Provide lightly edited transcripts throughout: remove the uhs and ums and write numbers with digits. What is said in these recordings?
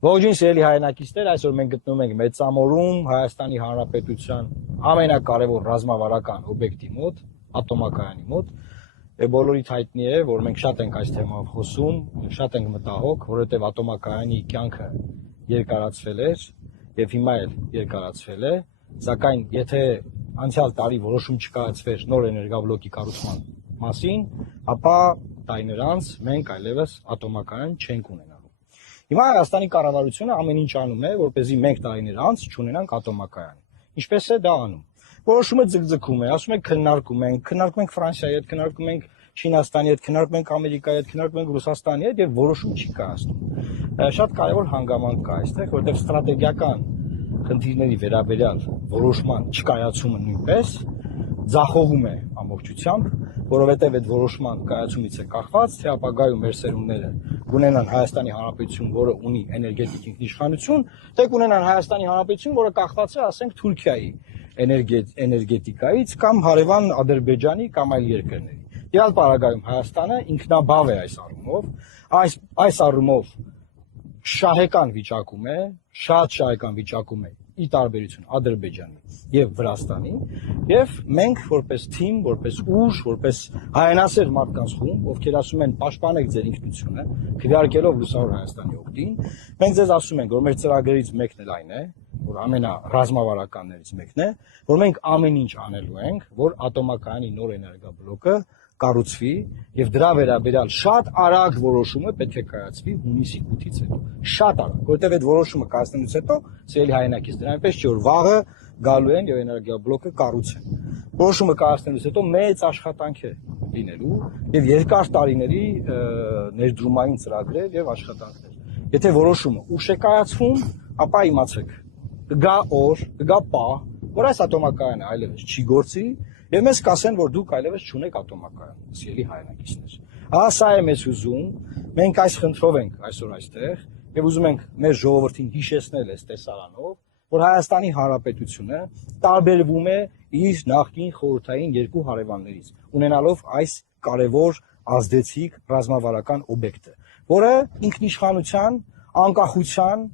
Ողջույն սիրելի հայրենակիցներ, այսօր մենք գտնվում ենք Մեծամորում, Հայաստանի Հանրապետության ամենակարևոր ռազմավարական օբյեկտի մոտ, ատոմակայանի մոտ։ Բոլորիդ հայտնի է, որ մենք շատ ենք այս թեմայով խոսում, շատ ենք մտահոգ, որովհետև ատոմակայանի կյանքը երկարացվել էր եւ հիմա էլ երկարացվել է, սակայն եթե անցյալ տարի որոշում չկայացվեր նոր էներգաբլոկի կառուցման մասին, ապա տարիներ անց մենք այլևս ատոմակայան չենք ունենալու։ Հիմա Հայաստանի կառավարությունը ամեն ինչ անում է, որպեսզի մենք տարիներ անց չունենանք ատոմակայան։ Ինչպես է դա անում։ Որոշումը ձգձգում է, ասում ենք քննարկում ենք Ֆրանսիայի հետ, քննարկում ենք Չինաստանի հետ, քննարկում ենք Ամերիկայի հետ, քննարկում ենք Ռուսաստանի հետ եւ որոշում չի կայացնում։ Շատ կարեւոր հանգամանք կա այստեղ, որովհետեւ ստրատեգիական խնդիրների վերաբերյալ որոշման չկայացումը նույնպես ձախողում է ամբողջությամբ, որովհետև այդ որոշման կայացումից է կախված, թե ապագայում մեր սերունդները կունենան Հայաստանի Հանրապետություն, որը ունի էներգետիկ ինքնիշխանություն, թե կունենան Հայաստանի Հանրապետություն, որը կախված է, ասենք, Թուրքիայի էներգետիկայից կամ հարևան Ադրբեջանի կամ այլ երկրների։ Իհարկե, պարագայում Հայաստանը ինքնաբավ է այս առումով, այս առումով շահեկան վիճակում է, շատ շահեկան վիճակում է ի տարբերություն Ադրբեջանի եւ Վրաստանի, եւ մենք որպես թիմ, որպես ուժ, որպես հայրենասեր մարդկանց խումբ, ովքեր ասում են պաշտպանեք ձեր ինքնությունը, քվեարկելով լուսավոր Հայաստանի օգտին, մենք ձեզ ասում ենք, որ մեր ծրագրերից մեկն էլ այն է, որ ամենառազմավարականներից մեկն է, որ մենք ամեն ինչ անելու ենք, որ ատոմակայանի նոր էներգաբլոկը կառուցվի եւ դրա վերաբերյալ շատ արագ որոշումը պետք է կայացվի հունիսի 8-ից հետո։ Շատ արագ, որովհետեւ այդ որոշումը կայացնելուց հետո սիրելի հայրենակիցներ, այնպես չէ որ վաղը գալու են եւ էներգաբլոկը կառուցեն։ Որոշումը կայացնելուց հետո մեծ աշխատանք է լինելու եւ երկար տարիների ներդրումային ծրագրեր եւ աշխատանքներ։ Եթե որոշումը ուշ է կայացվում, ապա իմացեք, կգա օր, կգա պահ, որ այս ատոմակայանը այլևս չի գործի եւ մեզ կասեն, որ դուք այլևս չունեք ատոմակայան, սիրելի հայրենակիցներ։ Սա է մեզ ուզում, մենք այս խնդրով ենք այսօր այստեղ եւ ուզում ենք մեր ժողովրդին հիշեցնել այս տեսարանով, որ Հայաստանի Հանրապետությունը տարբերվում է իր նախկին խորհրդային երկու հարևաններից, ունենալով այս կարևոր ազդեցիկ ռազմավարական օբյեկտը, որը ինքնիշխանության, անկախության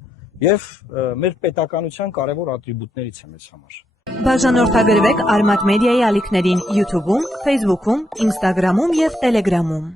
եւ մեր պետականության կարևոր ատրիբուտներից է մեզ համար։ Բաժանորդագրվեք Արմատ մեդիայի ալիքներին YouTube-ում, Facebook-ում, Instagram-ում եւ Telegram-ում։